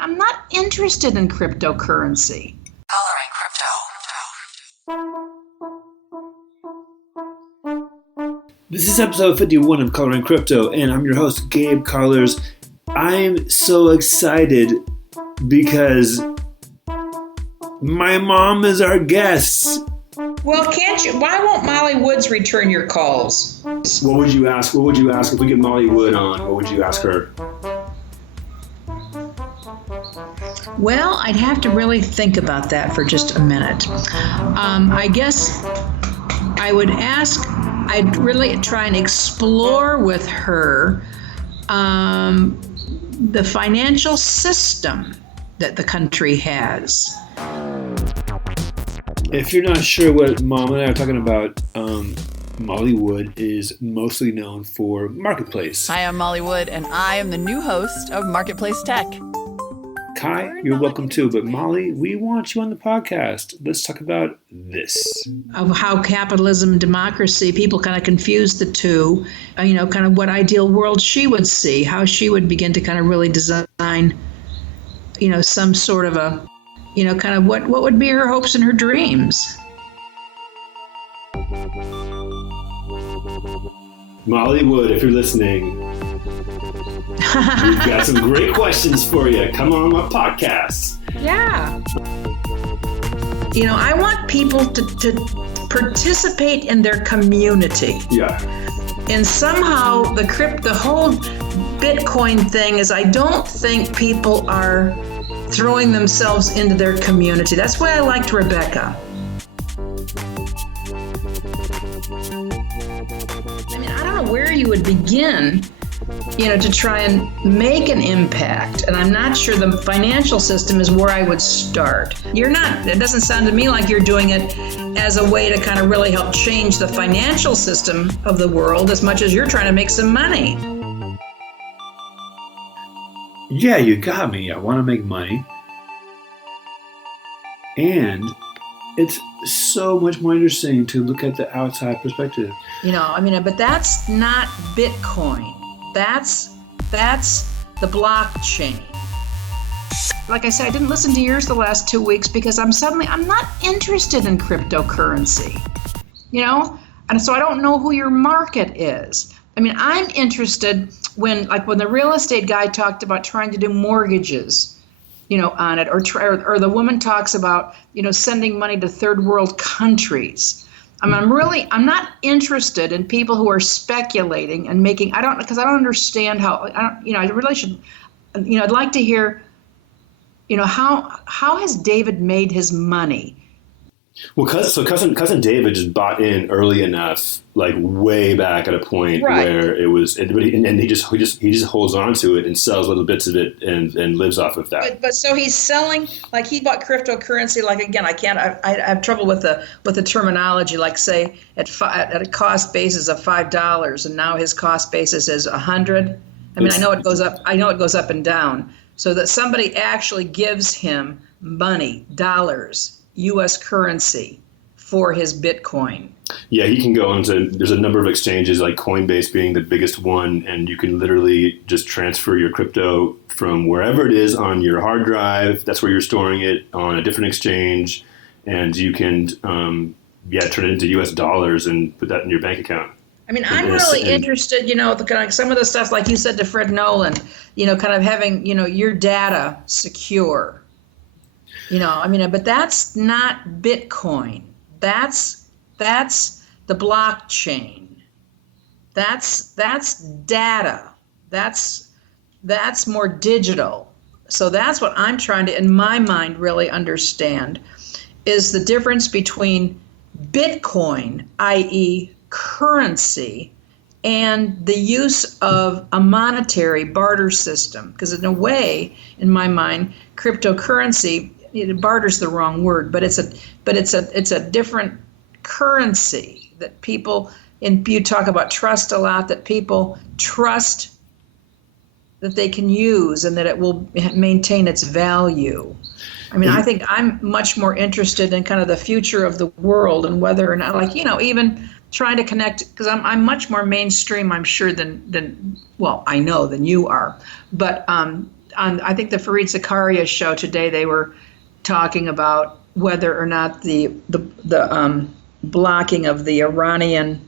I'm not interested in cryptocurrency. Coloring Crypto. This is episode 51 of Coloring Crypto, and I'm your host, Gabe Carlers. I'm so excited because my mom is our guest. Well, can't you? Why won't Molly Woods return your calls? What would you ask? What would you ask if we get Molly Wood on? What would you ask her? Well, I'd have to really think about that for just a minute. I guess I would ask, I'd really try and explore with her the financial system that the country has. If you're not sure what Mom and I are talking about, Molly Wood is mostly known for Marketplace. Hi, I'm Molly Wood, and I am the new host of Marketplace Tech. Kai, you're welcome too, but Molly, we want you on the podcast. Let's talk about this. Of how capitalism and democracy, people kind of confuse the two, kind of what ideal world she would see, how she would begin to kind of really design, some sort of a, kind of what would be her hopes and her dreams. Molly Wood, if you're listening, we've got some great questions for you. Come on my podcast. Yeah. I want people to participate in their community. Yeah. And somehow the whole Bitcoin thing is, I don't think people are throwing themselves into their community. That's why I liked Rebecca. I don't know where you would begin, to try and make an impact. And I'm not sure the financial system is where I would start. It doesn't sound to me like you're doing it as a way to kind of really help change the financial system of the world as much as you're trying to make some money. Yeah, you got me. I want to make money. And it's so much more interesting to look at the outside perspective. But that's not Bitcoin. That's the blockchain. Like I said, I didn't listen to yours the last 2 weeks because I'm not interested in cryptocurrency. And so I don't know who your market is. I'm interested when the real estate guy talked about trying to do mortgages, on it, or the woman talks about, sending money to third world countries. I'm not interested in people who are speculating and making, because I don't understand how, I really should, I'd like to hear, how has David made his money? Well, cousin David just bought in early enough, like way back at a point where it was, and he just holds on to it and sells little bits of it and lives off of that. But so he's selling, like he bought cryptocurrency. Like again, I have trouble with the terminology. Like say at a cost basis of $5, and now his cost basis is $100. I know it goes up. I know it goes up and down. So that somebody actually gives him money, dollars, U.S. currency for his Bitcoin. Yeah, he can go into, there's a number of exchanges, like Coinbase being the biggest one, and you can literally just transfer your crypto from wherever it is on your hard drive. That's where you're storing it, on a different exchange, and you can turn it into U.S. dollars and put that in your bank account. I'm really interested, some of the stuff, like you said to Fred Nolan, kind of having, your data secure. But that's not Bitcoin. That's the blockchain. That's data. That's more digital. So that's what I'm trying to, in my mind, really understand, is the difference between Bitcoin, i.e. currency, and the use of a monetary barter system. Because in a way, in my mind, cryptocurrency, barter's the wrong word, but it's a different currency that people, and you talk about trust a lot, that people trust that they can use and that it will maintain its value. I think I'm much more interested in kind of the future of the world and whether or not, even trying to connect, because I'm much more mainstream, I'm sure, than I know than you are. But I think the Fareed Zakaria show today, they were talking about whether or not the blocking of the Iranian,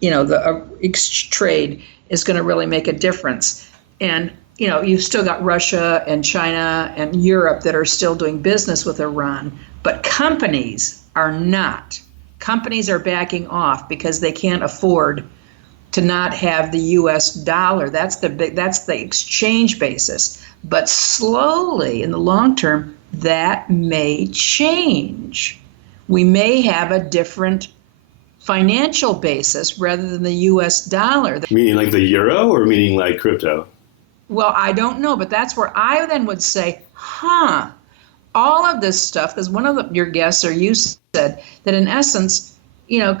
the trade is going to really make a difference. And you've still got Russia and China and Europe that are still doing business with Iran, but companies are not. Companies are backing off because they can't afford to not have the U.S. dollar. That's the exchange basis. But slowly, in the long term, that may change. We may have a different financial basis rather than the U.S. dollar. Meaning like the euro, or meaning like crypto? Well, I don't know, but that's where I then would say, all of this stuff, because one of your guests or you said that in essence, our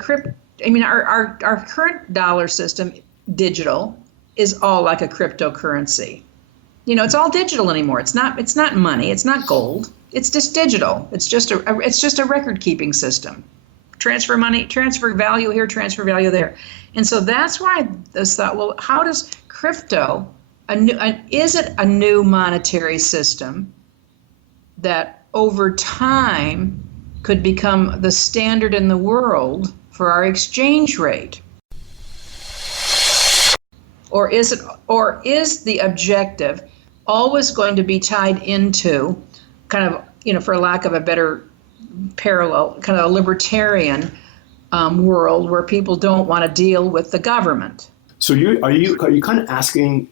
current dollar system, digital, is all like a cryptocurrency. It's all digital anymore. It's not money. It's not gold. It's just digital. It's just a record keeping system. Transfer money, transfer value here, transfer value there. And so that's why I thought, well, how does crypto, is it a new monetary system that over time could become the standard in the world for our exchange rate? Or is the objective always going to be tied into kind of, for lack of a better parallel, kind of a libertarian world where people don't want to deal with the government? So are you kind of asking,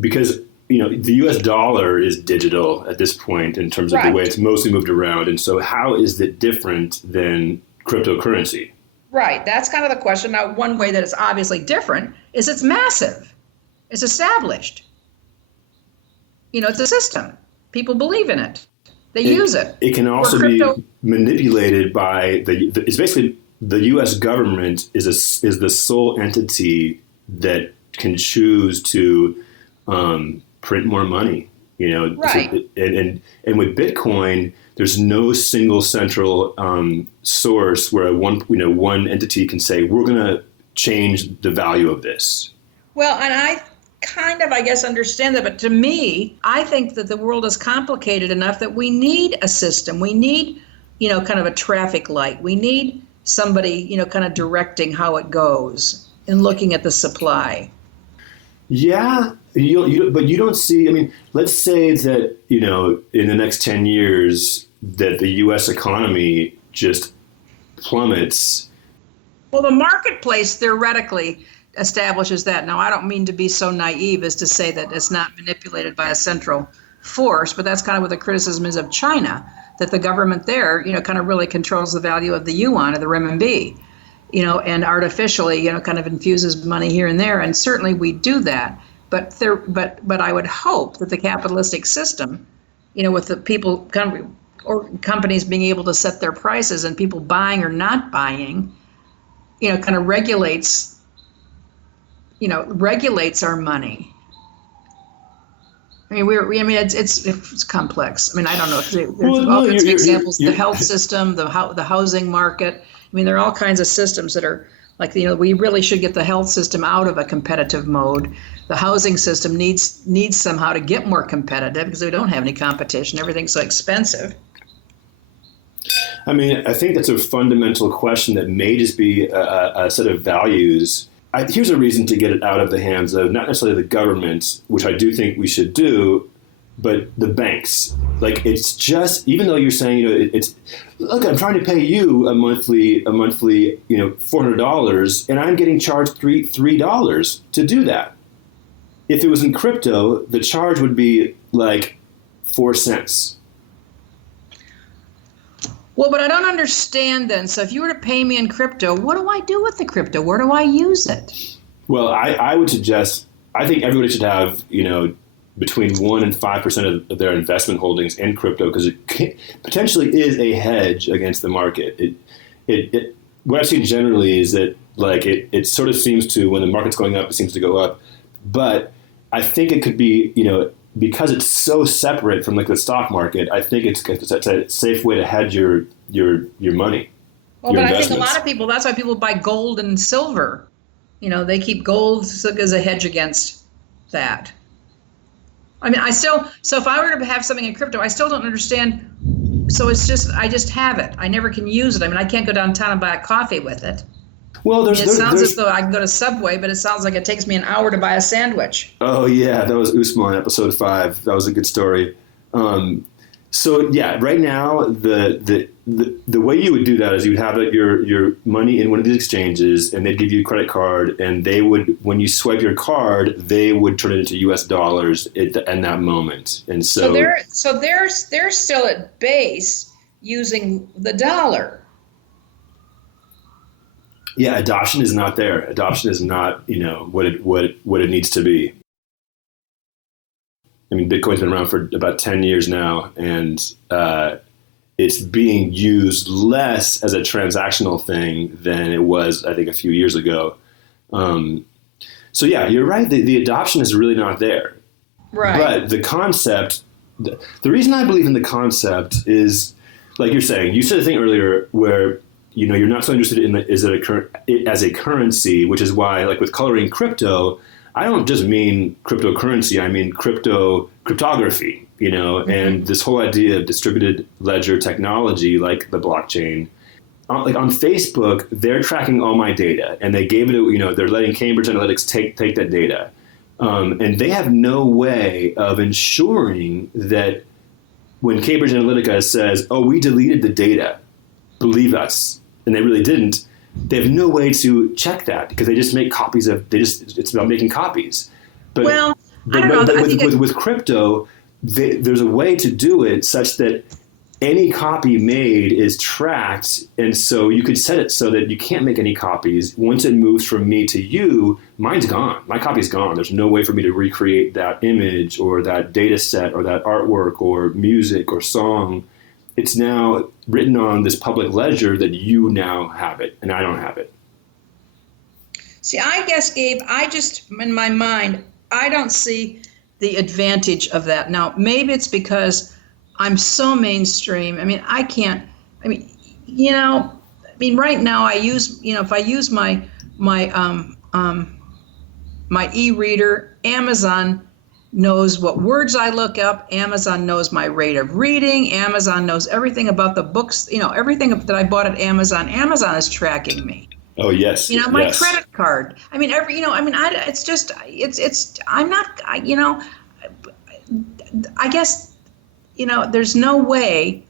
because the U.S. dollar is digital at this point in terms of the way it's mostly moved around, and so how is it different than cryptocurrency? Right, that's kind of the question. Now, one way that it's obviously different is it's massive, it's established. It's a system. People believe in it. They use it. It can also be manipulated by it's basically the U.S. government is the sole entity that can choose to print more money. Right. So, and with Bitcoin, there's no single central source where one entity can say we're going to change the value of this. Well, and I kind of, I guess, understand that, but to me, I think that the world is complicated enough that we need a system. We need, kind of a traffic light. We need somebody, kind of directing how it goes and looking at the supply. Yeah, but you don't see. I mean, let's say that in the next 10 years that the U.S. economy just plummets. Well, the marketplace theoretically establishes that. Now, I don't mean to be so naive as to say that it's not manipulated by a central force, but that's kind of what the criticism is of China, that the government there, kind of really controls the value of the yuan or the renminbi, and artificially, kind of infuses money here and there. And certainly we do that. But I would hope that the capitalistic system, with the people or companies being able to set their prices and people buying or not buying, kind of regulates our money. I mean, it's complex. I mean, I don't know. There's all kinds of examples. The health system, the housing market. I mean, there are all kinds of systems that are like, we really should get the health system out of a competitive mode. The housing system needs somehow to get more competitive because we don't have any competition. Everything's so expensive. I mean, I think that's a fundamental question that may just be a set of values. Here's a reason to get it out of the hands of not necessarily the government, which I do think we should do, but the banks. Like, it's just, even though you're saying, it's, look, I'm trying to pay you a monthly, $400, and I'm getting charged $3 to do that. If it was in crypto, the charge would be like 4 cents. Well, but I don't understand then. So if you were to pay me in crypto, what do I do with the crypto? Where do I use it? Well, I would suggest, I think everybody should have, between 1% and 5% of their investment holdings in crypto, because it potentially is a hedge against the market. What I've seen generally is that it sort of seems to, when the market's going up, it seems to go up. But I think it could be, because it's so separate from the stock market, I think it's a safe way to hedge your money. Well, but I think a lot of people, that's why people buy gold and silver. They keep gold as a hedge against that. I mean, so if I were to have something in crypto, I still don't understand. So I just have it. I never can use it. I mean, I can't go downtown and buy a coffee with it. Well, It sounds as though I can go to Subway, but it sounds like it takes me an hour to buy a sandwich. Oh yeah, that was Usman, episode 5. That was a good story. So yeah, right now the way you would do that is you would have your money in one of these exchanges, and they'd give you a credit card, and they would, when you swipe your card, they would turn it into U.S. dollars in that moment. And so they're still at base using the dollar. Yeah, adoption is not there. Adoption is not, what it needs to be. I mean, Bitcoin's been around for about 10 years now, and it's being used less as a transactional thing than it was, I think, a few years ago. So yeah, you're right. The adoption is really not there. Right. But the concept, the reason I believe in the concept is, like you're saying, you said a thing earlier where you're not so interested in it as a currency, which is why, like with coloring crypto, I don't just mean cryptocurrency. I mean cryptography. Mm-hmm. And this whole idea of distributed ledger technology, like the blockchain. Like on Facebook, they're tracking all my data, and they gave it. They're letting Cambridge Analytica take that data, and they have no way of ensuring that when Cambridge Analytica says, "Oh, we deleted the data," believe us. And they really didn't. They have no way to check that because they just make copies of. It's about making copies. But, I don't know. With crypto, there's a way to do it such that any copy made is tracked, and so you could set it so that you can't make any copies. Once it moves from me to you, mine's gone. My copy's gone. There's no way for me to recreate that image or that data set or that artwork or music or song. It's now written on this public ledger that you now have it, and I don't have it. See, I guess, Gabe, in my mind, I don't see the advantage of that. Now, maybe it's because I'm so mainstream. I mean, right now I use, if I use my e-reader, Amazon knows what words I look up. Amazon knows my rate of reading. Amazon knows everything about the books, everything that I bought at Amazon. Amazon is tracking me. Oh, yes. My credit card. I mean, I'm not, I guess, there's no way.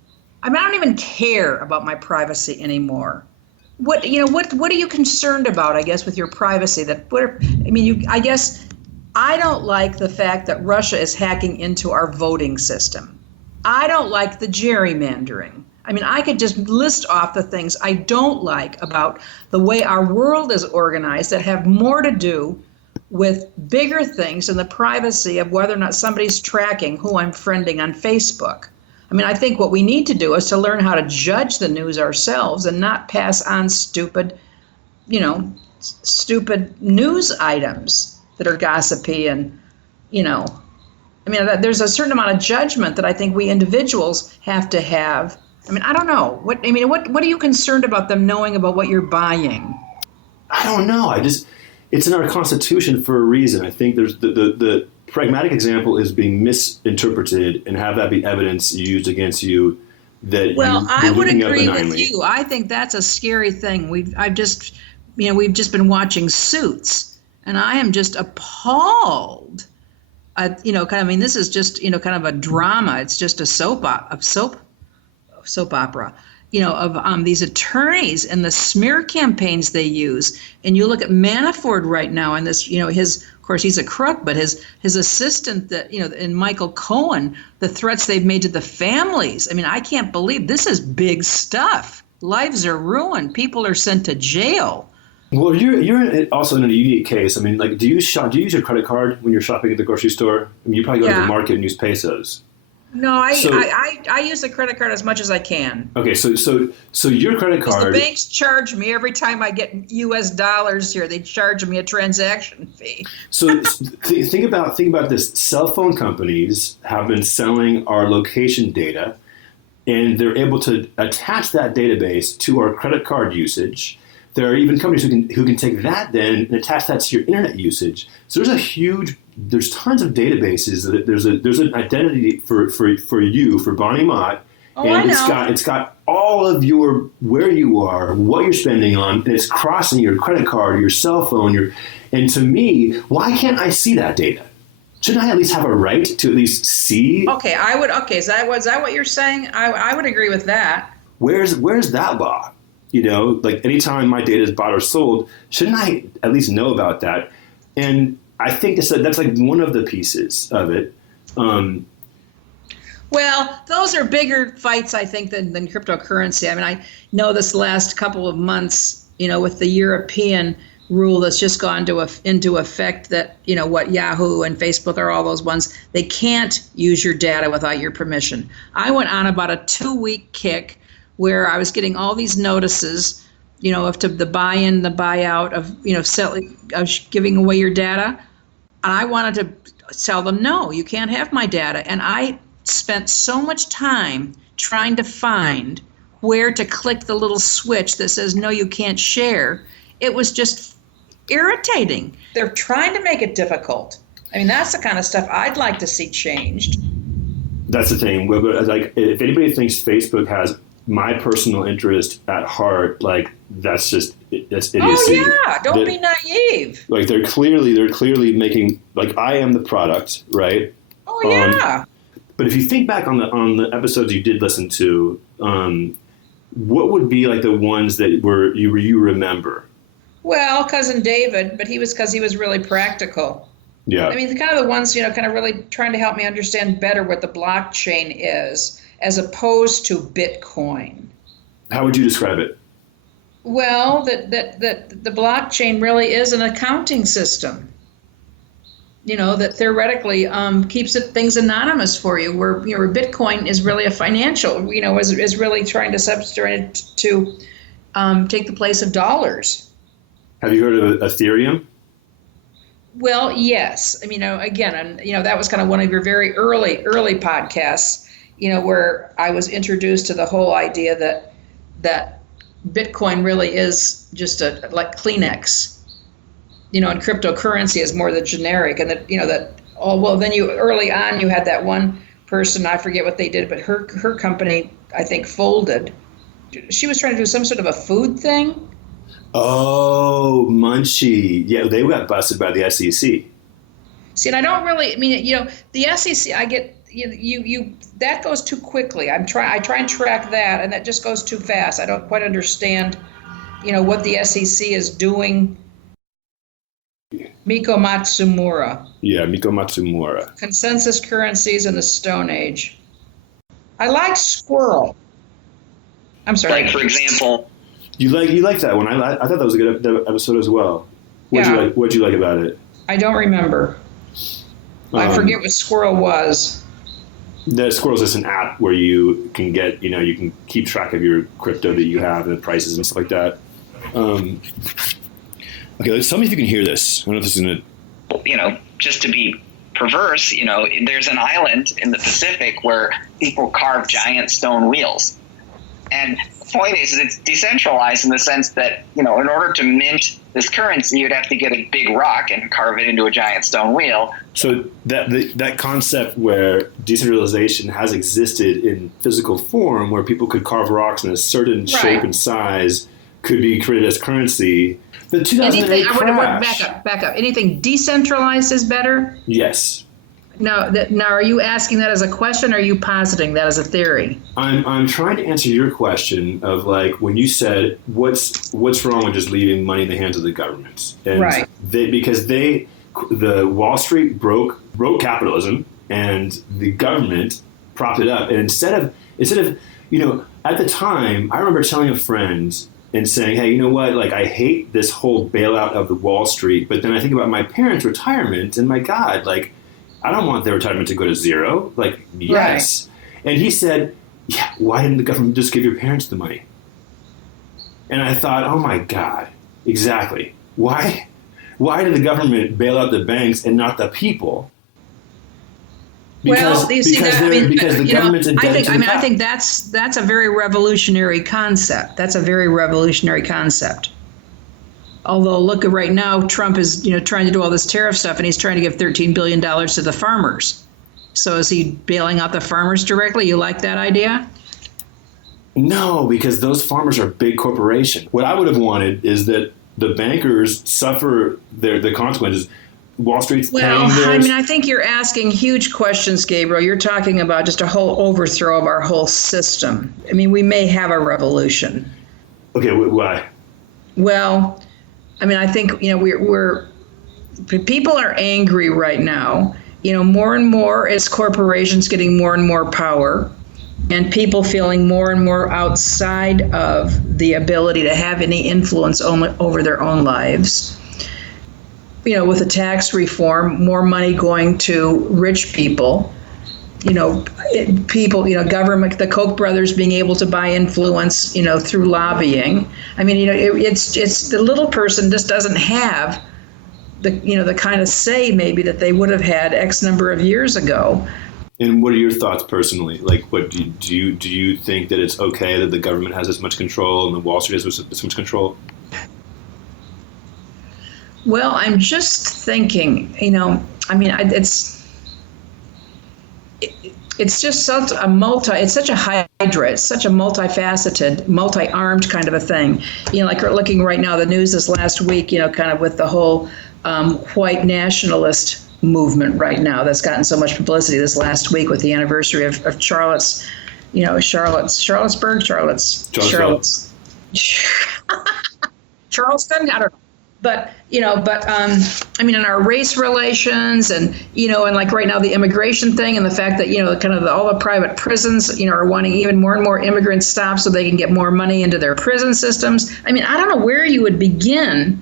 I mean, I don't even care about my privacy anymore. What are you concerned about, I guess, with your privacy? I guess I don't like the fact that Russia is hacking into our voting system. I don't like the gerrymandering. I mean, I could just list off the things I don't like about the way our world is organized that have more to do with bigger things than the privacy of whether or not somebody's tracking who I'm friending on Facebook. I mean, I think what we need to do is to learn how to judge the news ourselves and not pass on stupid news items that are gossipy and, there's a certain amount of judgment that I think we individuals have to have. I mean, I don't know. What are you concerned about them knowing about what you're buying? I don't know. It's in our Constitution for a reason. I think there's the pragmatic example is being misinterpreted and have that be evidence used against you that I would agree with you. I think that's a scary thing. we've just been watching Suits. And I am just appalled. This is just, kind of a drama. It's just a soap opera, of these attorneys and the smear campaigns they use. And you look at Manafort right now, and this, of course, he's a crook, but his assistant, and Michael Cohen, the threats they've made to the families. I mean, I can't believe this is big stuff. Lives are ruined. People are sent to jail. Well, you're also in a unique case. I mean, like, do you use your credit card when you're shopping at the grocery store? I mean, you probably go to the market and use pesos. No, I use the credit card as much as I can. Okay, so your credit card. The banks charge me every time I get U.S. dollars here. They charge me a transaction fee. So think about this. Cell phone companies have been selling our location data, and they're able to attach that database to our credit card usage. There are even companies who can take that then and attach that to your internet usage. So there's a huge there's tons of databases. There's an identity for you, for Bonnie Mott, Oh, I and know. it's got all of your where you are, what you're spending on, and it's crossing your credit card, your cell phone, and to me, why can't I see that data? Shouldn't I at least have a right to at least see? Okay, I would. Okay, is that what you're saying? I would agree with that. Where's that law? You know, like anytime my data is bought or sold, shouldn't I at least know about that? And I think that's like one of the pieces of it. Well, those are bigger fights, I think, than cryptocurrency. I mean, I know this last couple of months, with the European rule that's just gone into effect that, what Yahoo and Facebook are all those ones, they can't use your data without your permission. I went on about a 2-week kick where I was getting all these notices, of the buy-in, the buyout of giving away your data. And I wanted to tell them, no, you can't have my data. And I spent so much time trying to find where to click the little switch that says, no, you can't share. It was just irritating. They're trying to make it difficult. I mean, that's the kind of stuff I'd like to see changed. That's the thing. Like, if anybody thinks Facebook has my personal interest at heart, like that's idiocy. Oh yeah, don't be naive. Like they're clearly making, like, I am the product, right? Oh yeah. But if you think back on the episodes you did listen to, what would be like the ones that you remember? Well, Cousin David, but because he was really practical. Yeah. I mean, the kind of the ones, kind of really trying to help me understand better what the blockchain is, as opposed to Bitcoin. How would you describe it? Well, that the blockchain really is an accounting system. That theoretically keeps things anonymous for you, where Bitcoin is really a financial, is really trying to substitute to take the place of dollars. Have you heard of Ethereum? Well, yes. I mean, again, and that was kind of one of your very early podcasts, where I was introduced to the whole idea that Bitcoin really is just like Kleenex. And cryptocurrency is more the generic, and then early on you had that one person, I forget what they did, but her company, I think, folded. She was trying to do some sort of a food thing. Oh, Munchie. Yeah, they got busted by the SEC. See, and I don't really, the SEC, I get, that goes too quickly. I try and track that, and that just goes too fast. I don't quite understand, what the SEC is doing. Miko Matsumura. Yeah, Miko Matsumura. Consensus currencies in the Stone Age. I like Squirrel. I'm sorry. Like, for example, you like that one. I thought that was a good episode as well. What'd you like about it? I don't remember. I forget what Squirrel was. The Squirrel's just an app where you can get, you can keep track of your crypto that you have and the prices and stuff like that. Okay, let's tell me if you can hear this. I don't know if this is gonna. just to be perverse, there's an island in the Pacific where people carve giant stone wheels. And the point is it's decentralized in the sense that, in order to mint this currency, you'd have to get a big rock and carve it into a giant stone wheel. So that concept where decentralization has existed in physical form, where people could carve rocks in a certain shape and size, could be created as currency. The 2008 crash. Back up. Anything decentralized is better? Yes. Now, are you asking that as a question, or are you positing that as a theory? I'm trying to answer your question of, like, when you said what's wrong with just leaving money in the hands of the government, and right? Because the Wall Street broke capitalism, and the government propped it up, and instead of at the time, I remember telling a friend and saying, hey, you know what, like, I hate this whole bailout of the Wall Street, but then I think about my parents' retirement, and my God, like, I don't want their retirement to go to zero. Like, yes. Right. And he said, yeah, why didn't the government just give your parents the money? And I thought, oh my God, exactly. Why did the government bail out the banks and not the people? Because the government's indebted to the I think that's a very revolutionary concept. That's a very revolutionary concept. Although look at right now, Trump is trying to do all this tariff stuff, and he's trying to give $13 billion to the farmers. So is he bailing out the farmers directly? You like that idea? No, because those farmers are big corporations. What I would have wanted is that the bankers suffer the consequences. Wall Street's paying theirs. I think you're asking huge questions, Gabriel. You're talking about just a whole overthrow of our whole system. We may have a revolution. Okay, why? Well, I think we're people are angry right now. More and more it's corporations getting more and more power, and people feeling more and more outside of the ability to have any influence over their own lives. With the tax reform, more money going to rich people. Government, the Koch brothers being able to buy influence, through lobbying. It's the little person just doesn't have the kind of say maybe that they would have had X number of years ago. And what are your thoughts personally? Like, what do you think that it's okay that the government has as much control and the Wall Street has this much control? Well, I'm just thinking, it's just such a hydra, it's such a multifaceted, multi-armed kind of a thing. Like we're looking right now, the news this last week, kind of with the whole white nationalist movement right now that's gotten so much publicity this last week with the anniversary of Charlottesville. Charleston, I don't know. But in our race relations and like right now the immigration thing and the fact that all the private prisons are wanting even more and more immigrants stopped so they can get more money into their prison systems. I don't know where you would begin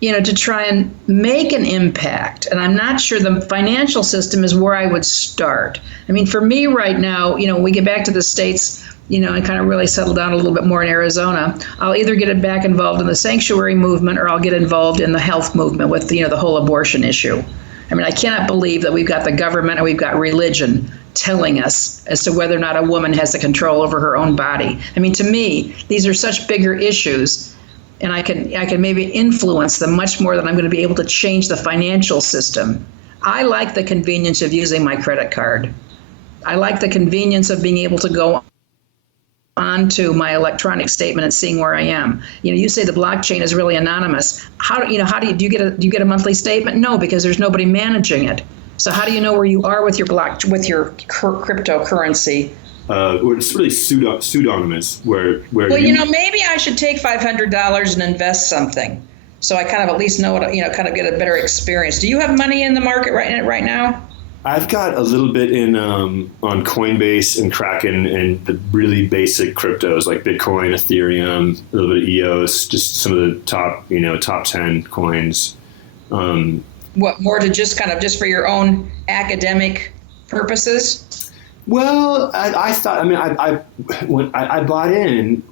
to try and make an impact. And I'm not sure the financial system is where I would start. For me right now, when we get back to the States, and kind of really settle down a little bit more in Arizona, I'll either get it back involved in the sanctuary movement or I'll get involved in the health movement with the whole abortion issue. I cannot believe that we've got the government and we've got religion telling us as to whether or not a woman has the control over her own body. To me, these are such bigger issues, and I can maybe influence them much more than I'm going to be able to change the financial system. I like the convenience of using my credit card. I like the convenience of being able to go onto my electronic statement and seeing where I am. You say the blockchain is really anonymous. Do you get a monthly statement? No, because there's nobody managing it. So how do you know where you are with your cryptocurrency? It's really pseudonymous. Maybe I should take $500 and invest something, so I kind of at least know what kind of get a better experience. Do you have money in the market right now? I've got a little bit in on Coinbase and Kraken and the really basic cryptos like Bitcoin, Ethereum, a little bit of EOS, just some of the top 10 coins. What more to just for your own academic purposes? Well, I thought. I bought in,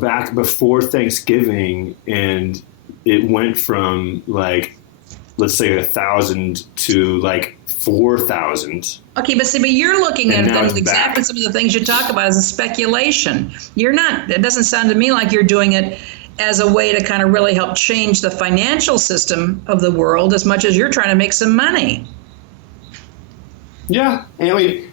back before Thanksgiving, and it went from like, let's say 1,000 to like 4,000. Okay, but you're looking at things, exactly some of the things you talk about as a speculation. You're not. It doesn't sound to me like you're doing it as a way to kind of really help change the financial system of the world as much as you're trying to make some money. Yeah, I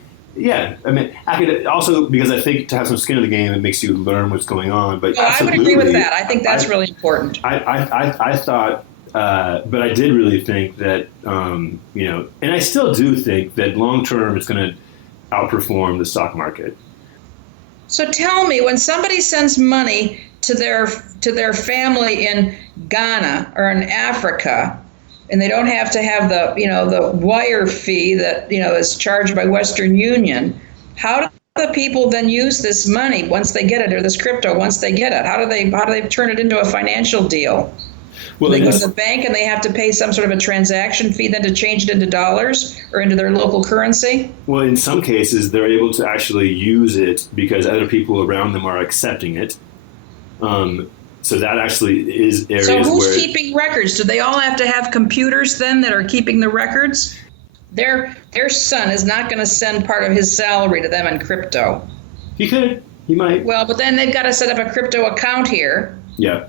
could also, because I think to have some skin in the game, it makes you learn what's going on. But I would agree with that. I think that's really important. I thought. But I did really think that, and I still do think that long term it's going to outperform the stock market. So tell me, when somebody sends money to their family in Ghana or in Africa, and they don't have to have the wire fee that is charged by Western Union, how do the people then use this money once they get it, or this crypto once they get it? How do they turn it into a financial deal? Well, they go to the bank and they have to pay some sort of a transaction fee then to change it into dollars or into their local currency? Well, in some cases, they're able to actually use it because other people around them are accepting it. So that actually is areas where... So who's keeping records? Do they all have to have computers then that are keeping the records? Their son is not going to send part of his salary to them in crypto. He could. He might. Well, but then they've got to set up a crypto account here. Yeah.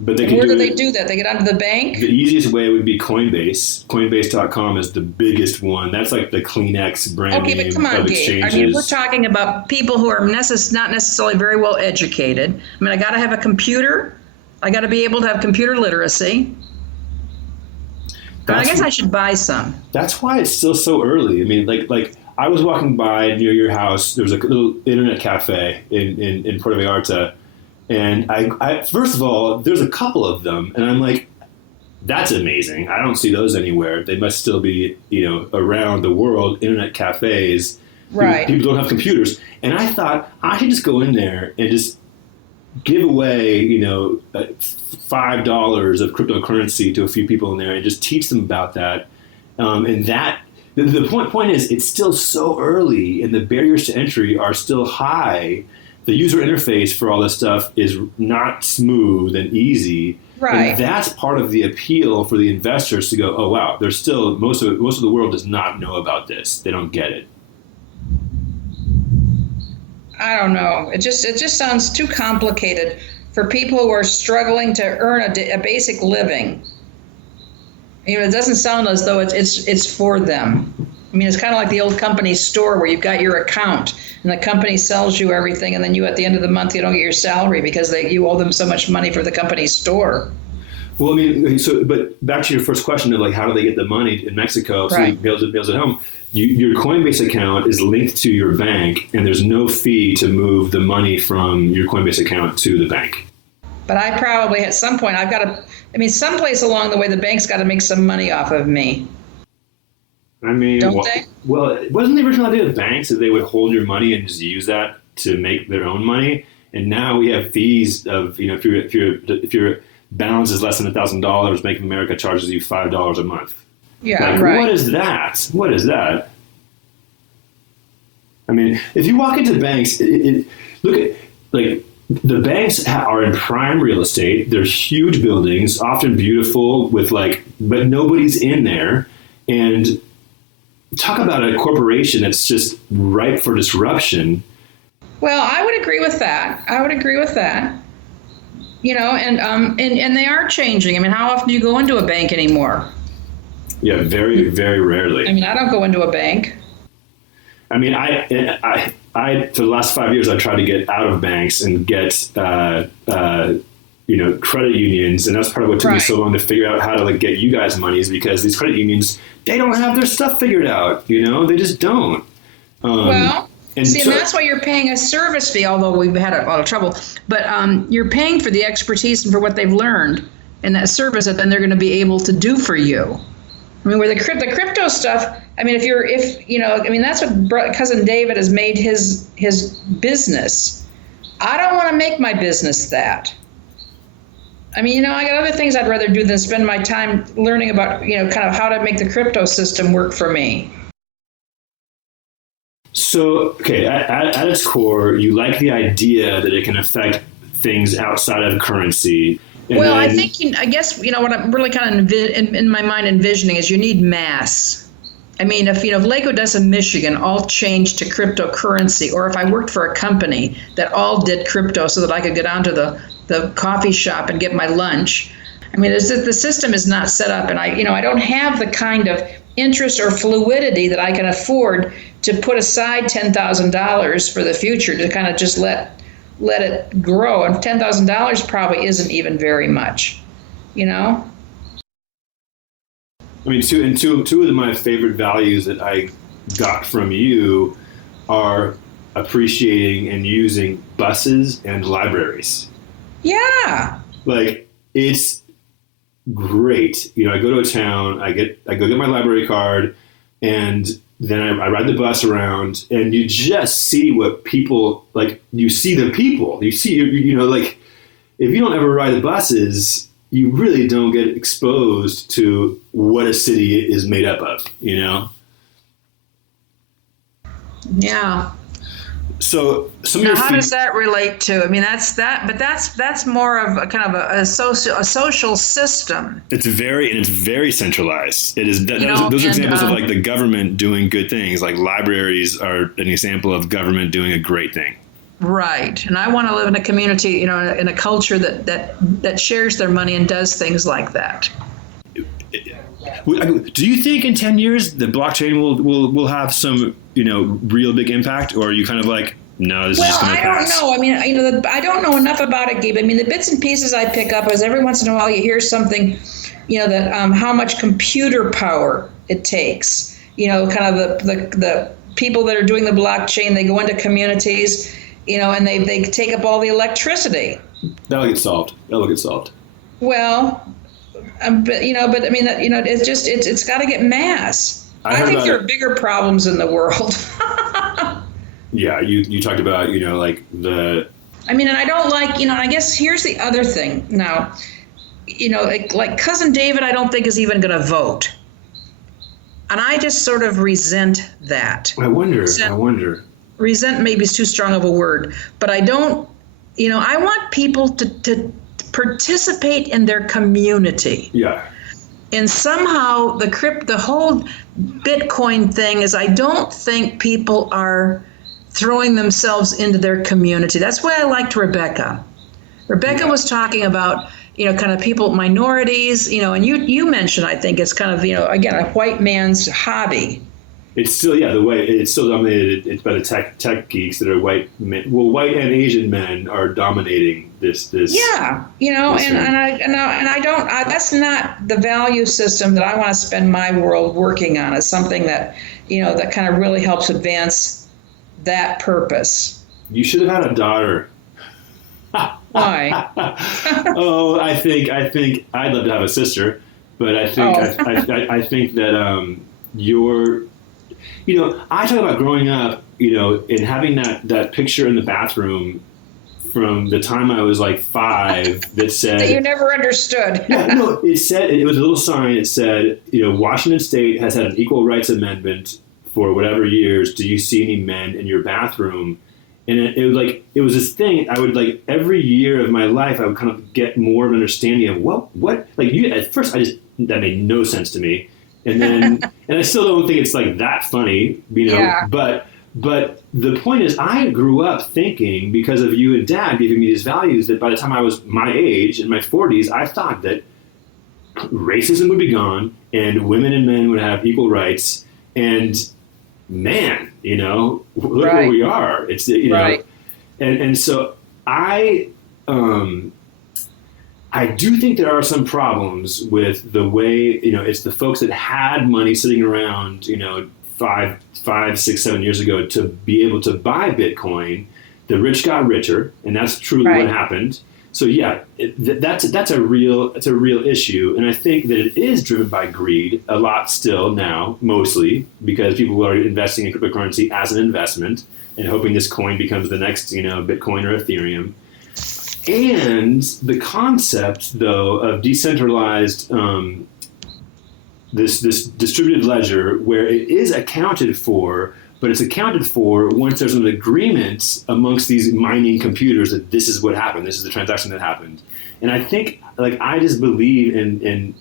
But they And can where do do they it. do that? They get onto the bank? The easiest way would be Coinbase. Coinbase.com is the biggest one. That's like the Kleenex brand Okay, but name come on, of Gabe. exchanges. I mean, we're talking about people who are not necessarily very well educated. I mean, I got to have a computer. I got to be able to have computer literacy. I guess I should buy some. That's why it's still so early. I mean, like I was walking by near your house. There was a little internet cafe in Puerto Vallarta, and I first of all, there's a couple of them, and I'm like, that's amazing. I don't see those anywhere. They must still be, around the world, internet cafes. Right. People don't have computers, and I thought I should just go in there and just give away, $5 of cryptocurrency to a few people in there and just teach them about that. And that the point is, it's still so early, and the barriers to entry are still high. The user interface for all this stuff is not smooth and easy. Right. And that's part of the appeal for the investors to go, oh wow, there's still most of the world does not know about this. They don't get it. I don't know. It just sounds too complicated for people who are struggling to earn a basic living. It doesn't sound as though it's for them. I mean, it's kind of like the old company store where you've got your account and the company sells you everything, and then you, at the end of the month, you don't get your salary because you owe them so much money for the company store. Well, I mean, but back to your first question of like, how do they get the money in Mexico? So Right. bills at home. Your Coinbase account is linked to your bank, and there's no fee to move the money from your Coinbase account to the bank. But I probably at some point someplace along the way the bank's got to make some money off of me. I mean, Don't they? Well, wasn't the original idea of banks that they would hold your money and just use that to make their own money? And now we have fees of, if your balance is less than $1,000, Bank of America charges you $5 a month. Yeah, Like, right. what is that? What is that? I mean, if you walk into banks, look at, like, the banks are in prime real estate. They're huge buildings, often beautiful, but nobody's in there. And talk about a corporation that's just ripe for disruption. Well, I would agree with that. And they are changing. I mean, how often do you go into a bank anymore? Yeah, very, very rarely. I mean, I don't go into a bank. I mean, I for the last 5 years, I've tried to get out of banks and get, credit unions. And that's part of what took me so long to figure out how to get you guys money, is because these credit unions, they don't have their stuff figured out. They just don't. And that's why you're paying a service fee, although we've had a lot of trouble. But you're paying for the expertise and for what they've learned in that service that then they're going to be able to do for you. I mean, where the crypto stuff, I mean, that's what cousin David has made his business. I don't want to make my business that. I mean, I got other things I'd rather do than spend my time learning about, kind of how to make the crypto system work for me. So, okay, at its core, you like the idea that it can affect things outside of currency. Well, I guess what I'm really kind of in my mind envisioning is you need mass. I mean, if Lake Odessa, Michigan all changed to cryptocurrency, or if I worked for a company that all did crypto so that I could get onto the coffee shop and get my lunch. I mean, the system is not set up, and I don't have the kind of interest or fluidity that I can afford to put aside $10,000 for the future to kind of just let it grow. And $10,000 probably isn't even very much, I mean, two of my favorite values that I got from you are appreciating and using buses and libraries. Yeah. It's great. I go to a town, I go get my library card, and then I ride the bus around, and you just see what people, you see the people. You see, if you don't ever ride the buses, you really don't get exposed to what a city is made up of, Yeah. So how does that relate to? I mean, that's more of a kind of a social system. It's very centralized. It is. Those are examples of the government doing good things. Like libraries are an example of government doing a great thing. Right. And I want to live in a community, you know, in a culture that shares their money and does things like that. Do you think in 10 years the blockchain will have some, you know, real big impact, or are you kind of like, no, this is just going to pass? Well, I don't know. I mean, you know, I don't know enough about it, Gabe. I mean, the bits and pieces I pick up is every once in a while you hear something, you know, that how much computer power it takes. You know, kind of the people that are doing the blockchain, they go into communities, you know, and they take up all the electricity. That'll get solved. Well, but I mean, you know, it's got to get mass. I think there are bigger problems in the world. Yeah, you talked about, you know, like I mean, and I don't like, you know, I guess here's the other thing. Now, you know, like Cousin David, I don't think is even going to vote. And I just sort of resent that. I wonder. Resent maybe is too strong of a word, but I don't, you know, I want people to participate in their community. Yeah. And somehow the whole Bitcoin thing is, I don't think people are throwing themselves into their community. That's why I liked Rebecca. Rebecca was talking about, you know, kind of people, minorities, you know, and you mentioned, I think it's kind of, you know, again, a white man's hobby. It's still, yeah, the way it's still dominated. It's by the tech geeks that are white men. Well, white and Asian men are dominating this. Yeah, you know, and I don't. That's not the value system that I want to spend my world working on. Is something that, you know, that kind of really helps advance that purpose. You should have had a daughter. Why? Oh, I think I'd love to have a sister, but I think I think that you're. You know, I talk about growing up, you know, and having that picture in the bathroom from the time I was like 5 that said... that you never understood. Yeah, no, it was a little sign. It said, you know, Washington State has had an equal rights amendment for whatever years. Do you see any men in your bathroom? And it was this thing. I would, like, every year of my life, I would kind of get more of an understanding of what like, at first that made no sense to me. And then, and I still don't think it's like that funny, you know, yeah. But the point is, I grew up thinking, because of you and Dad giving me these values, that by the time I was my age, in my 40s, I thought that racism would be gone and women and men would have equal rights. And man, you know, look right. where we are. It's, you know, right. And so I do think there are some problems with the way, you know, it's the folks that had money sitting around, you know, 5, 6, 7 years ago to be able to buy Bitcoin. The rich got richer, and that's truly right. What happened. So yeah, that's a real issue, and I think that it is driven by greed a lot still now, mostly because people are investing in cryptocurrency as an investment and hoping this coin becomes the next, you know, Bitcoin or Ethereum. And the concept, though, of decentralized, this distributed ledger, where it is accounted for, but it's accounted for once there's an agreement amongst these mining computers that this is what happened, this is the transaction that happened. And I think, like, I just believe in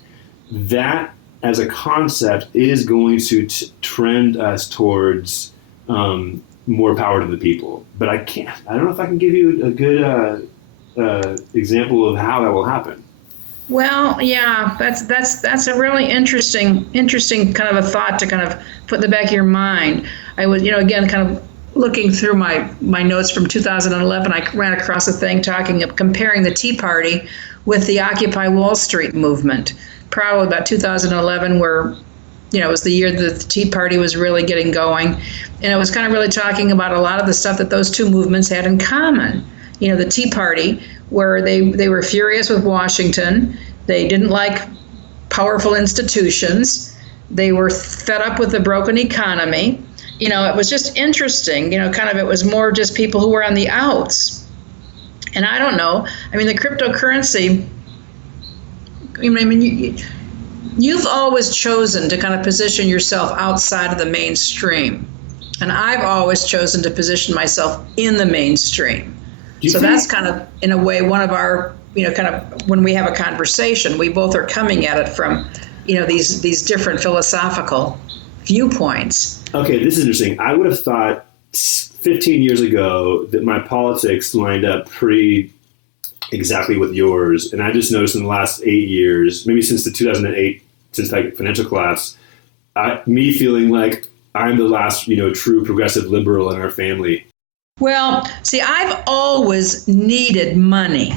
that as a concept is going to trend us towards more power to the people. But I don't know if I can give you a good example of how that will happen. Well, yeah, that's a really interesting kind of a thought to kind of put in the back of your mind. I was, you know, again, kind of looking through my notes from 2011, I ran across a thing comparing the Tea Party with the Occupy Wall Street movement, probably about 2011, where, you know, it was the year that the Tea Party was really getting going. And it was kind of really talking about a lot of the stuff that those two movements had in common. You know, the Tea Party, where they were furious with Washington. They didn't like powerful institutions. They were fed up with the broken economy. You know, it was just interesting. You know, kind of it was more just people who were on the outs. And I don't know. I mean, the cryptocurrency, I mean, you've always chosen to kind of position yourself outside of the mainstream. And I've always chosen to position myself in the mainstream. So that's kind of, in a way, one of our, you know, kind of when we have a conversation, we both are coming at it from, you know, these different philosophical viewpoints. Okay, this is interesting. I would have thought 15 years ago that my politics lined up pretty exactly with yours. And I just noticed in the last 8 years, maybe since the 2008, since like financial collapse, me feeling like I'm the last, true progressive liberal in our family. Well, see, I've always needed money.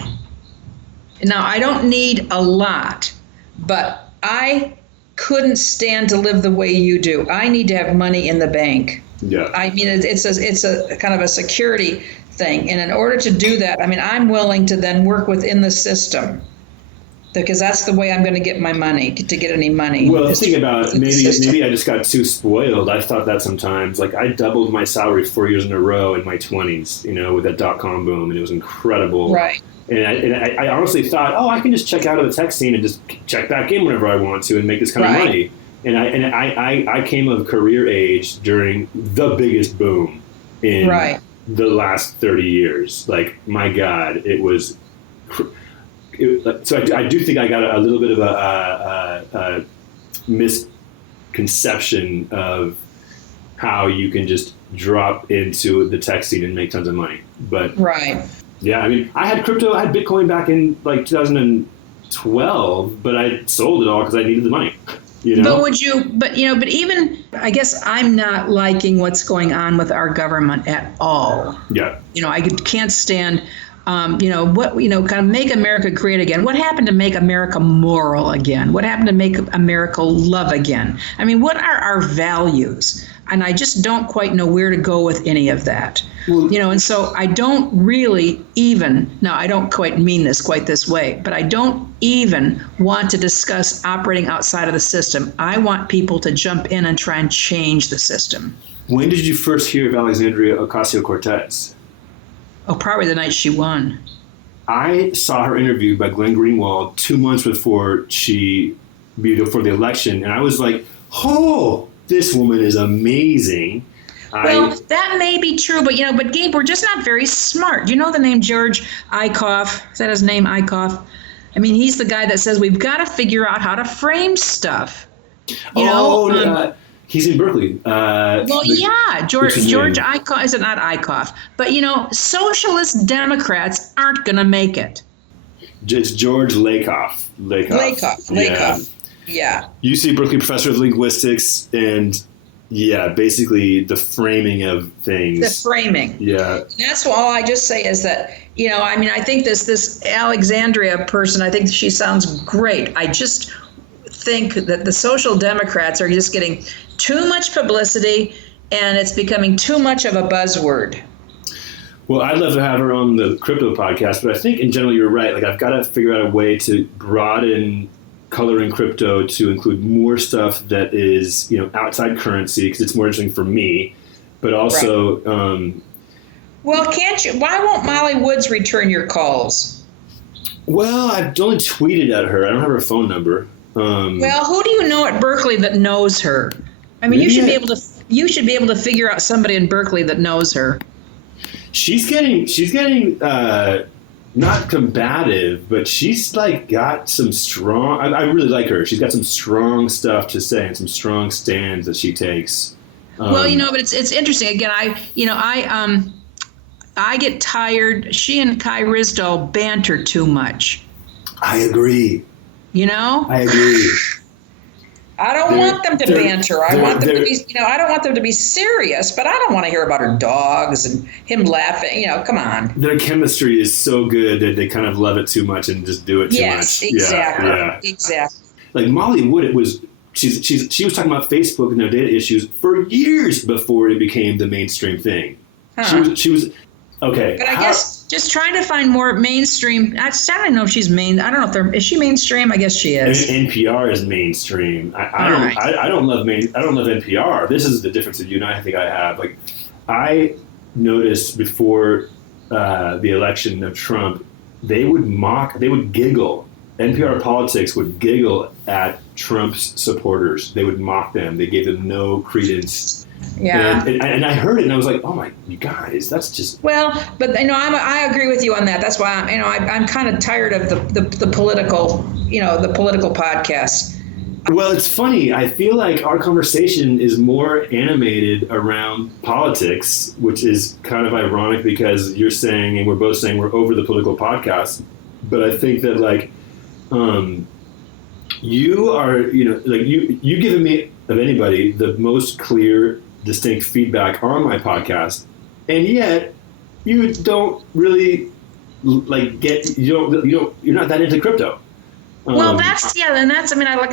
Now, I don't need a lot, but I couldn't stand to live the way you do. I need to have money in the bank. Yeah. I mean, it's a kind of a security thing. And in order to do that, I mean, I'm willing to then work within the system because that's the way I'm going to get my money, to get any money. Well, think about maybe I just got too spoiled. I've thought that sometimes. Like I doubled my salary 4 years in a row in my 20s, with that .com boom, and it was incredible. Right. And I honestly thought, I can just check out of the tech scene and just check back in whenever I want to and make this kind of money. And I came of career age during the biggest boom in the last 30 years. Like, my God, it was. So I do think I got a little bit of a misconception of how you can just drop into the tech scene and make tons of money. But yeah, I mean, I had Bitcoin back in like 2012, but I sold it all because I needed the money. But even, I guess I'm not liking what's going on with our government at all. Yeah. I can't stand, kind of make America great again. What happened to make America moral again? What happened to make America love again? I mean, what are our values? And I just don't quite know where to go with any of that. Well, and so I don't really I don't quite mean this quite this way, but I don't even want to discuss operating outside of the system. I want people to jump in and try and change the system. When did you first hear of Alexandria Ocasio-Cortez? Oh, probably the night she won. I saw her interviewed by Glenn Greenwald 2 months before the election, and I was like, oh, this woman is amazing. Well, that may be true, but Gabe, we're just not very smart. Do you know the name George Eichhoff? Is that his name, Eichhoff? I mean, he's the guy that says we've got to figure out how to frame stuff. He's in Berkeley. George Eichhoff, is it not Eichhoff? But socialist Democrats aren't going to make it. It's George Lakoff. Yeah. UC Berkeley professor of linguistics, and basically the framing of things. The framing. Yeah. That's all I just say is that, I think this Alexandria person, I think she sounds great. I just think that the social democrats are just getting too much publicity and it's becoming too much of a buzzword. Well, I'd love to have her on the crypto podcast, but I think in general you're right. Like, I've got to figure out a way to broaden coloring crypto to include more stuff that is, outside currency, because it's more interesting for me, but also. Well, why won't Molly Woods return your calls? Well, I've only tweeted at her. I don't have her phone number. Well, who do you know at Berkeley that knows her? I mean, you should be able to figure out somebody in Berkeley that knows her. She's getting not combative, but she's like got some strong. I really like her. She's got some strong stuff to say and some strong stands that she takes. But it's interesting. Again, I get tired. She and Kai Risdall banter too much. I agree. I agree. I don't want them to banter. I want them to be, I don't want them to be serious, but I don't want to hear about her dogs and him laughing. Come on. Their chemistry is so good that they kind of love it too much and just do it too much. Yes, exactly. Exactly. Like Molly Wood, she was talking about Facebook and their data issues for years before it became the mainstream thing. Huh. She was okay. But I guess just trying to find more mainstream. I don't know if she's I don't know if is she mainstream? I guess she is. NPR is mainstream. I don't love NPR. This is the difference that you and I think I have. Like, I noticed before the election of Trump, they would giggle. NPR Politics would giggle at Trump's supporters. They would mock them. They gave them no credence. Yeah. And I heard it and I was like, oh my, you guys, that's just. Well, but I agree with you on that. That's why I'm kind of tired of the political, the political podcasts. Well, it's funny. I feel like our conversation is more animated around politics, which is kind of ironic because you're saying, and we're both saying we're over the political podcast. But I think that you are, you've given me, of anybody, the most clear, distinct feedback on my podcast. And yet you don't really you're not that into crypto. Well, like I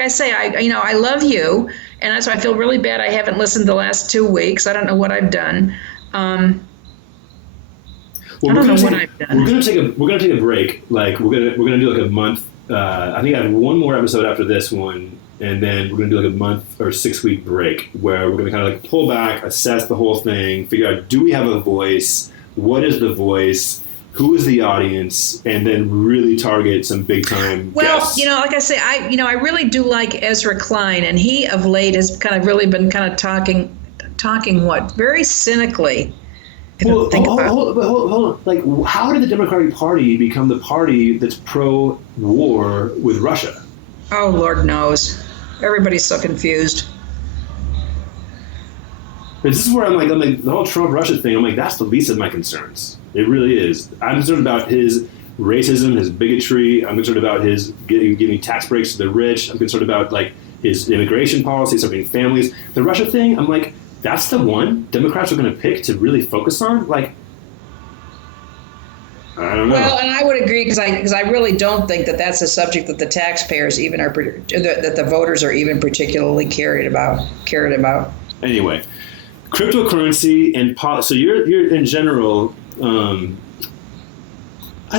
say, I love you, and that's why I feel really bad I haven't listened the last 2 weeks. I don't know what I've done. I don't know what I've done. We're gonna take a break. Like we're gonna do like a month. I think I have one more episode after this one, and then we're gonna do like a month or 6 week break where we're gonna kind of like pull back, assess the whole thing, figure out, do we have a voice? What is the voice? Who is the audience, and then really target some big time guests. Like I say, I really do like Ezra Klein, and he of late has kind of really been kind of talking very cynically. Well, hold on. Like, how did the Democratic Party become the party that's pro-war with Russia? Oh, Lord knows. Everybody's so confused. But this is where I'm like the whole Trump-Russia thing. I'm like, that's the least of my concerns. It really is. I'm concerned about his racism, his bigotry. I'm concerned about his giving tax breaks to the rich. I'm concerned about like his immigration policy, serving families. The Russia thing, I'm like, that's the one Democrats are going to pick to really focus on. Like, I don't know. Well, and I would agree because I really don't think that that's a subject that the taxpayers even are that the voters are even particularly cared about. Anyway, cryptocurrency and so you're in general. I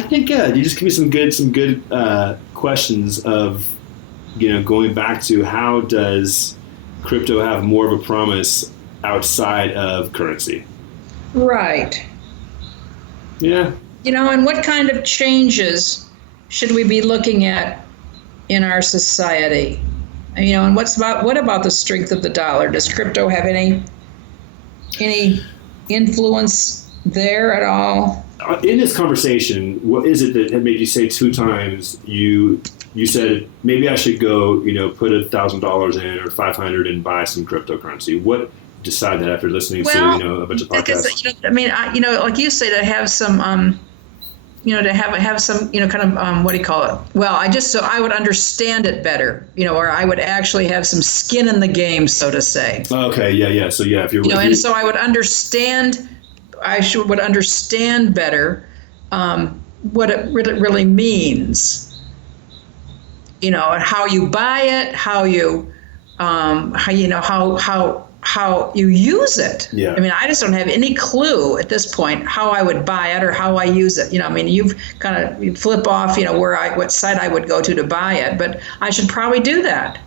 think you just give me some good questions of going back to how does crypto have more of a promise outside of currency? Right. Yeah. And what kind of changes should we be looking at in our society? And what about the strength of the dollar? Does crypto have any influence there at all? In this conversation, what is it that made you say 2 times you said maybe I should go put $1,000 in or $500 and buy some cryptocurrency? What decided that after listening to a bunch of podcasts? Because like you say, to have some to have some kind of what do you call it? Well, I would understand it better, or I would actually have some skin in the game, so to say. Okay, yeah. So yeah, if you're and so I would understand. I would understand better what it really means. How you buy it, how you how you use it. Yeah. I just don't have any clue at this point how I would buy it or how I use it. You flip off, what site I would go to buy it, but I should probably do that.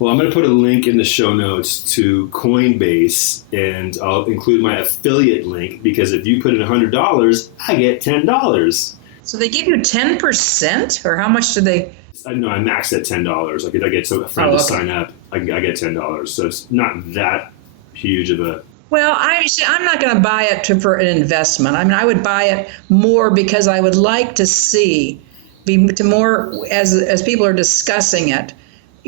Well, I'm going to put a link in the show notes to Coinbase, and I'll include my affiliate link because if you put in $100, I get $10. So they give you 10%, or how much do they? No, I maxed at $10. I get a friend to sign up. I get $10, so it's not that huge of a. Well, I'm not going to buy it for an investment. I would buy it more because I would like to more as people are discussing it,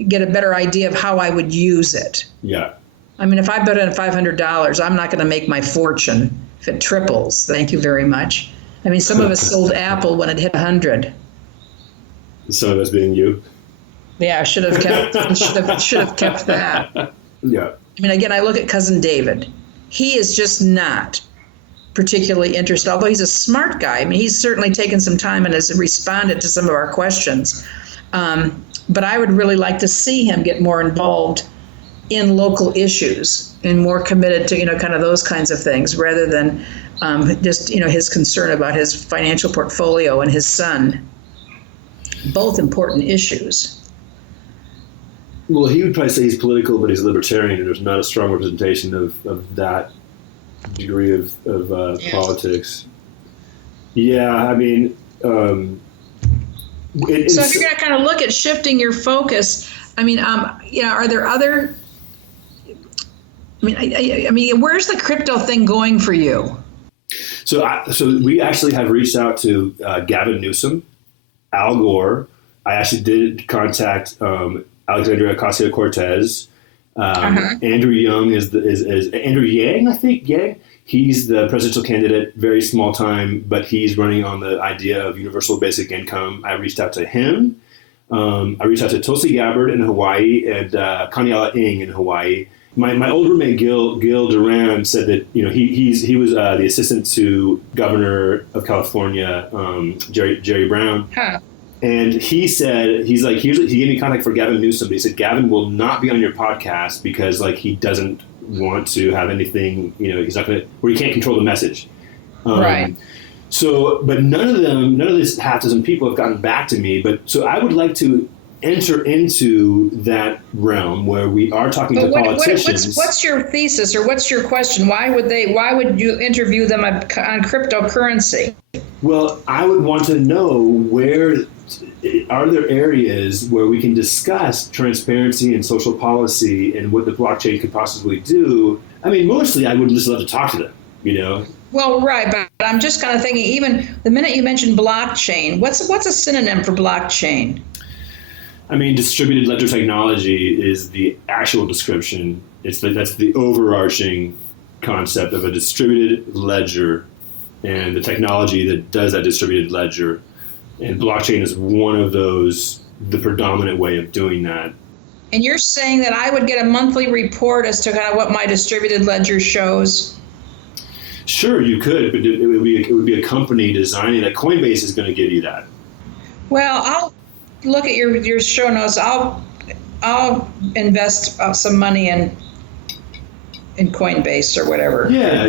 get a better idea of how I would use it. Yeah. If I put in $500, I'm not going to make my fortune if it triples. Thank you very much. Some of us sold Apple when it hit 100. Some of us being you. Yeah, I should have kept that. Yeah. Again, I look at Cousin David. He is just not particularly interested, although he's a smart guy. He's certainly taken some time and has responded to some of our questions. But I would really like to see him get more involved in local issues and more committed to, kind of those kinds of things rather than just, his concern about his financial portfolio and his son. Both important issues. Well, he would probably say he's political, but he's a libertarian, and there's not a strong representation of that degree of politics. Yeah, so if you're going to kind of look at shifting your focus, are there other? Where's the crypto thing going for you? So we actually have reached out to Gavin Newsom, Al Gore. I actually did contact Alexandria Ocasio-Cortez. Andrew Yang is Andrew Yang, I think. Yang. He's the presidential candidate, very small time, but he's running on the idea of universal basic income. I reached out to him. I reached out to Tulsi Gabbard in Hawaii and Kaniala Ng in Hawaii. My old roommate Gil Duran said that he was the assistant to Governor of California, Jerry Brown. Huh. And he said, he gave me contact for Gavin Newsom, but he said, Gavin will not be on your podcast because he doesn't want to have anything, he's not going to, where he can't control the message. Right. So, but none of these half dozen people have gotten back to me. So I would like to enter into that realm where we are talking to politicians. What's your thesis or what's your question? Why would you interview them on cryptocurrency? Well, I would want to know where are there areas where we can discuss transparency and social policy and what the blockchain could possibly do. I mean, mostly I would just love to talk to them, Well, right, but I'm just kind of thinking, even the minute you mentioned blockchain, what's a synonym for blockchain? I mean, distributed ledger technology is the actual description. That's the overarching concept of a distributed ledger and the technology that does that distributed ledger. And blockchain is one of those, the predominant way of doing that. And you're saying that I would get a monthly report as to kind of what my distributed ledger shows? Sure, you could, but it would be a company designing that. Coinbase is going to give you that. Well, I'll look at your show notes. I'll invest some money in Coinbase or whatever. Yeah.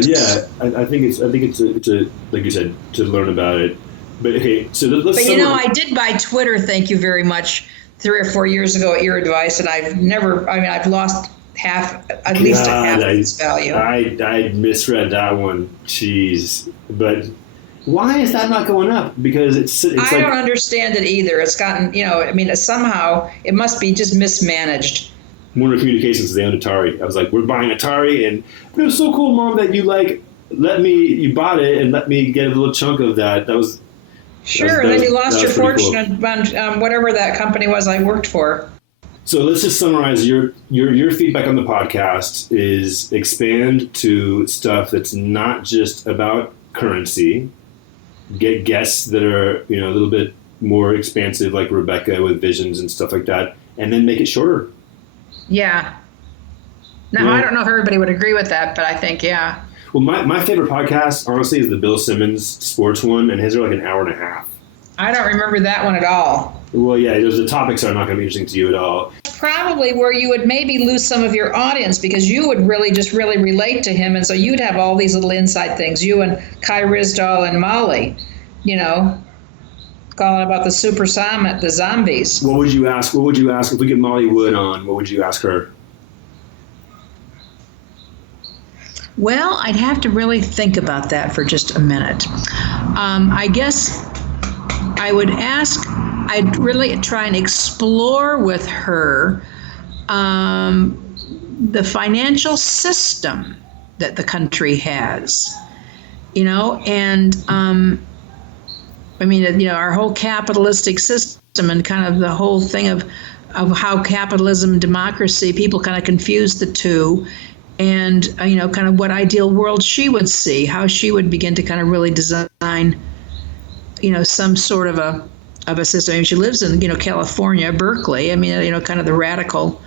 I think it's a like you said, to learn about it. But okay, so let's. But I did buy Twitter. Thank you very much. 3 or 4 years ago, at your advice, and I've lost at least half of its value. I misread that one. Jeez, but why is that not going up? Because it's I don't understand it either. It's gotten somehow it must be just mismanaged. Warner Communications, they own Atari. I was like, we're buying Atari, and it was so cool, Mom, that you you bought it and let me get a little chunk of that. That was. Sure, then you lost your fortune on whatever that company was I worked for. So let's just summarize your feedback on the podcast is expand to stuff that's not just about currency. Get guests that are a little bit more expansive, like Rebecca with visions and stuff like that, and then make it shorter. Yeah. Now I don't know if everybody would agree with that, but I think yeah. Well, my favorite podcast, honestly, is the Bill Simmons sports one, and his are like an hour and a half. I don't remember that one at all. Well, yeah, the topics are not going to be interesting to you at all. Probably where you would maybe lose some of your audience because you would really relate to him, and so you'd have all these little inside things. You and Kai Rizdal and Molly, calling about the super summit, the zombies. What would you ask? If we get Molly Wood on? What would you ask her? Well, I'd have to really think about that for just a minute. I guess I'd really try and explore with her the financial system that the country has, and our whole capitalistic system and kind of the whole thing of how capitalism and democracy, people kind of confuse the two. And, kind of what ideal world she would see, how she would begin to kind of really design, some sort of a system. I mean, she lives in, California, Berkeley. Kind of the radical,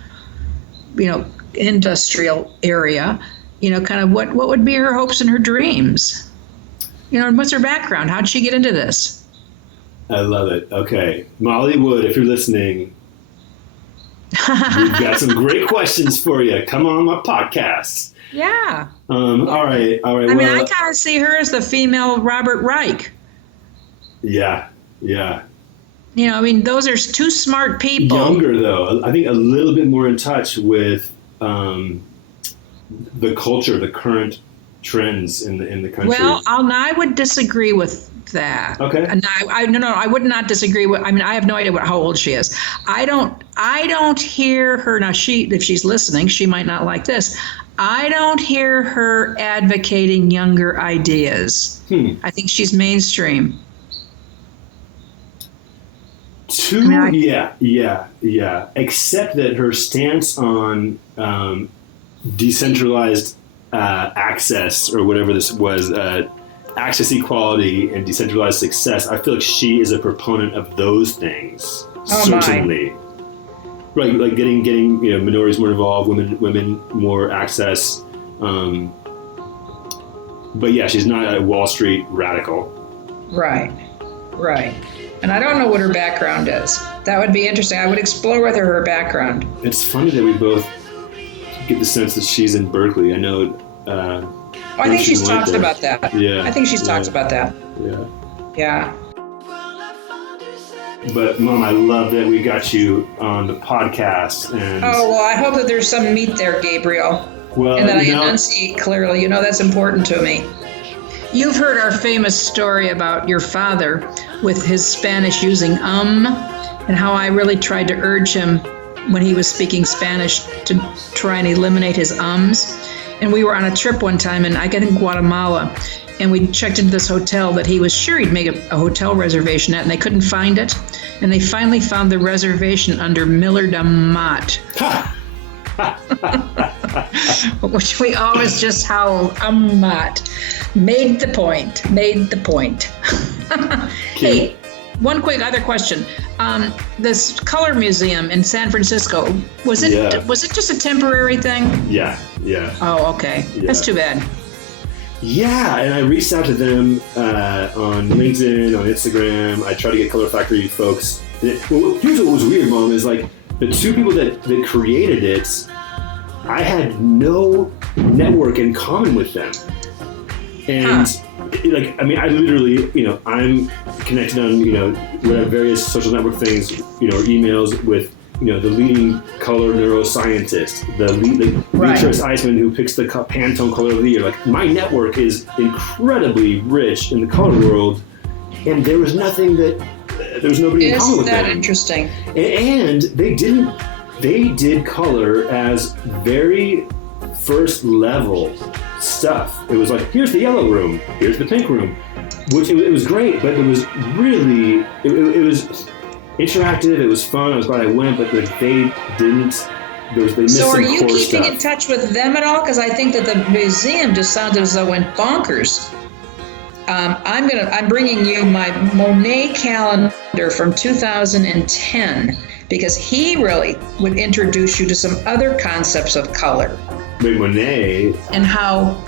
industrial area, kind of what would be her hopes and her dreams? And what's her background? How'd she get into this? I love it. Okay. Molly Wood, if you're listening, we've got some great questions for you. Come on my podcast. Yeah. All right. I kind of see her as the female Robert Reich. Yeah. Those are two smart people. Younger, though. I think a little bit more in touch with the culture, the current trends in the country. Well, I would disagree with that. Okay. And I would not disagree with. I have no idea how old she is. I don't hear her now. If she's listening, she might not like this. I don't hear her advocating younger ideas. I think she's mainstream. Yeah. Except that her stance on decentralized access, or whatever this was, access equality and decentralized success, I feel like she is a proponent of those things. Certainly. Right, like getting minorities more involved, women more access. But yeah, she's not a Wall Street radical. Right. And I don't know what her background is. That would be interesting. I would explore with her background. It's funny that we both get the sense that she's in Berkeley. I know. I think she's talked about that. Yeah. I think she's talked about that. Yeah. But Mom, I love that we got you on the podcast. And I hope that there's some meat there, Gabriel. Well, and that I enunciate clearly. That's important to me. You've heard our famous story about your father with his Spanish using and how I really tried to urge him when he was speaking Spanish to try and eliminate his ums. And we were on a trip one time in Guatemala, and we checked into this hotel that he was sure he'd make a hotel reservation at, and they couldn't find it. And they finally found the reservation under Miller de Mott. Which we always just howl, Mott. Made the point. Hey, one quick other question. This color museum in San Francisco, was it just a temporary thing? Yeah. Oh, okay. Yeah. That's too bad. Yeah, and I reached out to them on LinkedIn, on Instagram. I tried to get Color Factory folks. Here's what was weird, Mom, is like the two people that created it, I had no network in common with them. And I literally, I'm connected on, various social network things, or emails with, the leading color neuroscientist, the Beatrice Eisman who picks the Pantone color of the year. Like, my network is incredibly rich in the color world, and there was nobody in common with them. Isn't that interesting? And they did color as very first level stuff. It was like, here's the yellow room, here's the pink room, which it was great, but it was really, it was interactive, it was fun, I was glad I went, but they missed some core stuff. So are you keeping in touch with them at all? Because I think that the museum just sounded as though it went bonkers. I'm bringing you my Monet calendar from 2010, because he really would introduce you to some other concepts of color. Wait, Monet? And how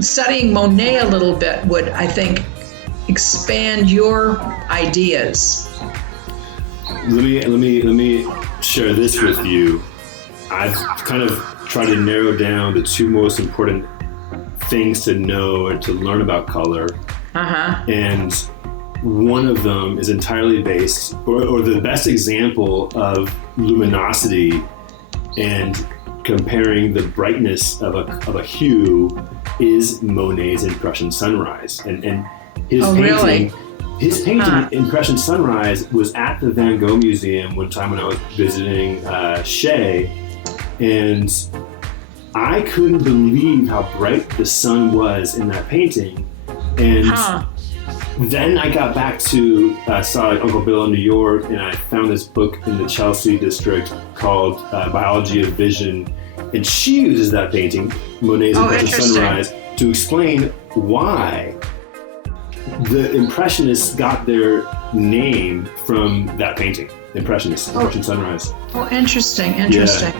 studying Monet a little bit would, I think, expand your ideas. Let me share this with you. I've kind of tried to narrow down the two most important things to know and to learn about color. And one of them is entirely based, or the best example of luminosity and comparing the brightness of a hue is Monet's Impression Sunrise. And his painting, really? His painting, Impression Sunrise, was at the Van Gogh Museum one time when I was visiting Shea, and I couldn't believe how bright the sun was in that painting. And then I got back to, saw Uncle Bill in New York, and I found this book in the Chelsea district called Biology of Vision, and she uses that painting, Monet's Impression Sunrise, to explain why the Impressionists got their name from that painting, Impression Sunrise. Oh, interesting. Yeah.